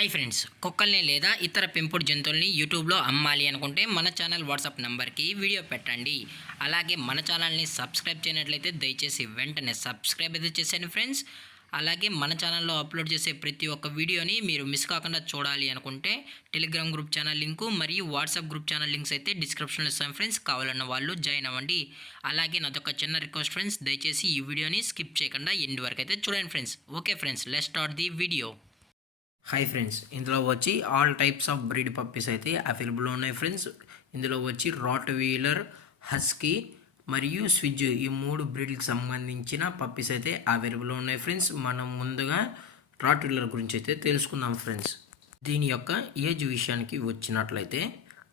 Hi friends, కుక్కల్ని లేదా ఇతర పెంపుడు జంతువుల్ని యూట్యూబ్లో అమ్మాలి అనుకుంటే మన ఛానల్ వాట్సాప్ నెంబర్కి వీడియో పెట్టండి. అలాగే మన ఛానల్ని సబ్స్క్రైబ్ చేయనట్లయితే దయచేసి వెంటనే సబ్స్క్రైబ్ అయితే చేసేయండి ఫ్రెండ్స్. అలాగే మన ఛానల్లో అప్లోడ్ చేసే ప్రతి ఒక్క వీడియోని మీరు మిస్ కాకుండా చూడాలి అనుకుంటే టెలిగ్రామ్ గ్రూప్ ఛానల్ లింకు మరియు వాట్సాప్ గ్రూప్ ఛానల్ లింక్స్ అయితే డిస్క్రిప్షన్లో ఇస్తాను ఫ్రెండ్స్. కావాలన్న వాళ్ళు జాయిన్ అవ్వండి. అలాగే నాదొక చిన్న రిక్వెస్ట్ ఫ్రెండ్స్, దయచేసి ఈ వీడియోని స్కిప్ చేయకుండా ఎండ్ వరకు అయితే చూడండి friends. Okay friends, let's start the video. Hi friends, ఇందులో వచ్చి all types of breed puppies అయితే అవైలబుల్లో ఉన్నాయి ఫ్రెండ్స్. ఇందులో వచ్చి రాట్ వీలర్, హస్కీ మరియు స్విజ్ ఈ 3 బ్రీడ్కి సంబంధించిన పప్పీస్ అయితే అవైలబుల్లో ఉన్నాయి ఫ్రెండ్స్. మనం ముందుగా రాట్ వీలర్ గురించి అయితే తెలుసుకుందాం ఫ్రెండ్స్. దీని యొక్క ఏజ్ విషయానికి వచ్చినట్లయితే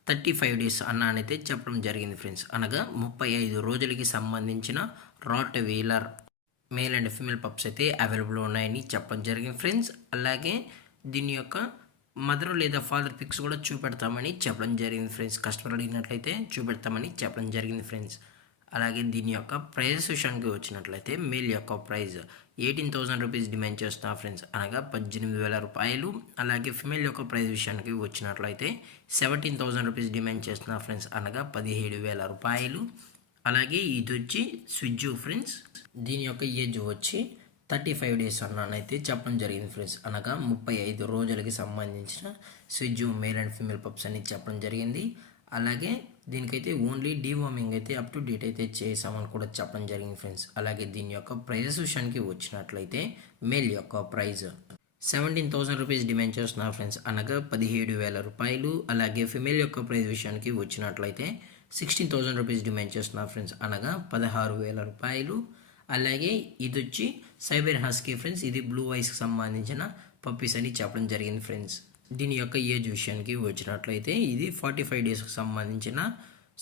35 డేస్ అన్ననైతే చెప్పడం జరిగింది ఫ్రెండ్స్. అనగా 35 రోజులకి సంబంధించిన rat wheeler male and female pups అయితే అవైలబుల్ ఉన్నాయని చెప్పడం జరిగింది ఫ్రెండ్స్. అలాగే దీని యొక్క మదర్ లేదా ఫాదర్ పిక్స్ కూడా చూపెడతామని చెప్పడం జరిగింది ఫ్రెండ్స్. కస్టమర్ అడిగినట్లయితే చూపెడతామని చెప్పడం జరిగింది ఫ్రెండ్స్. అలాగే దీని యొక్క ప్రైజెస్ విషయానికి వచ్చినట్లయితే మేల్ యొక్క ప్రైజ్ 18,000 రూపీస్ డిమాండ్ చేస్తాం ఫ్రెండ్స్, అనగా 18,000 రూపాయలు. అలాగే ఫిమేల్ యొక్క ప్రైజ్ విషయానికి వచ్చినట్లయితే 17,000 రూపీస్ డిమాండ్ చేస్తున్నాం ఫ్రెండ్స్, అనగా 17,000 రూపాయలు. అలాగే ఇది వచ్చి స్విజ్ ఫ్రెండ్స్. దీని యొక్క ఏజ్ వచ్చి 35 డేస్ అన్నానైతే చెప్పడం జరిగింది ఫ్రెండ్స్, అనగా 35 రోజులకి సంబంధించిన స్విజ్ మేల్ అండ్ ఫీమేల్ పప్స్ అని చెప్పడం జరిగింది. అలాగే దీనికైతే ఓన్లీ డీవార్మింగ్ అయితే అప్ టు డేట్ అయితే చేసామని కూడా చెప్పడం జరిగింది ఫ్రెండ్స్. అలాగే దీని యొక్క ప్రైజెస్ విషయానికి వచ్చినట్లయితే మేల్ యొక్క ప్రైజ్ 17,000 రూపీస్ డిమాండ్ చేస్తున్నారు ఫ్రెండ్స్, అనగా 17,000 రూపాయలు. అలాగే ఫిమేల్ యొక్క ప్రైజ్ విషయానికి వచ్చినట్లయితే 16,000 రూపీస్ డిమాండ్ చేస్తున్నారు ఫ్రెండ్స్, అనగా 16,000 రూపాయలు. అలాగే ఇది వచ్చి సైబెరియన్ హస్కీ ఫ్రెండ్స్. ఇది బ్లూ ఐస్కి సంబంధించిన పప్పీస్ అని చెప్పడం జరిగింది ఫ్రెండ్స్. దీని యొక్క ఏజ్ విషయానికి వచ్చినట్లయితే ఇది 45 డేస్కి సంబంధించిన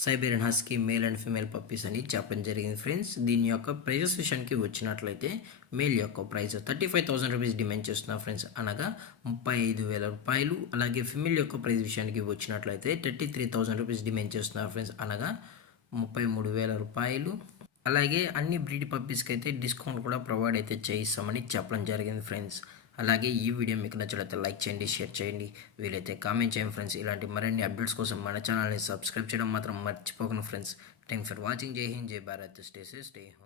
Siberian husky male and female puppies అని చెప్పడం జరిగింది ఫ్రెండ్స్. దీని యొక్క ప్రైజెస్ విషయానికి వచ్చినట్లయితే మేల్ యొక్క ప్రైస్ 35,000 రూపీస్ డిమాండ్ చేస్తున్నారు ఫ్రెండ్స్, అనగా 35,000 రూపాయలు. అలాగే ఫీమేల్ యొక్క ప్రైస్ విషయానికి వచ్చినట్లయితే 33,000 రూపీస్ డిమాండ్ చేస్తున్నారు ఫ్రెండ్స్, అనగా 33,000 రూపాయలు. అలాగే అన్ని బ్రీడ్ పప్పీస్కి అయితే డిస్కౌంట్ కూడా ప్రొవైడ్ అయితే చేయిస్తామని చెప్పడం జరిగింది ఫ్రెండ్స్. అలాగే ఈ వీడియో మీకు నచ్చినట్లయితే లైక్ చేయండి, షేర్ చేయండి, వీలైతే కామెంట్ చేయండి ఫ్రెండ్స్. ఇలాంటి మరిన్ని అప్డేట్స్ కోసం మన ఛానల్ని సబ్స్క్రైబ్ చేయడం మాత్రం మర్చిపోకండి ఫ్రెండ్స్. Thanks for watching. జై హింద్, జై Bharat, stay safe, stay home.